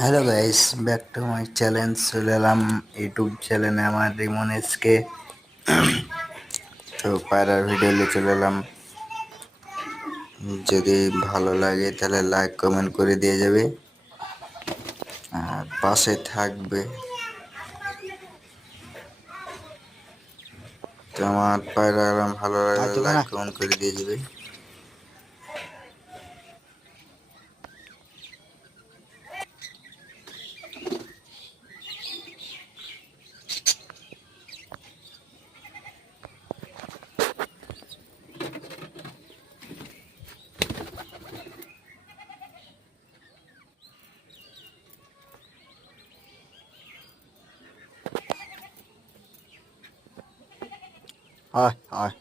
Hello guys, back to my channel. চলে এলাম YouTube চ্যানেলে আমার রিমন এসকে। তো পায়রার ভিডিও নিয়ে চলে এলাম। যদি ভালো লাগে তাহলে লাইক কমেন্ট করে দিয়ে যাবে আর পাশে থাকবে। তো আমার পায়রা ভালো লাগলে লাইক কমেন্ট করে দিয়ে যাবে। হয় হয়।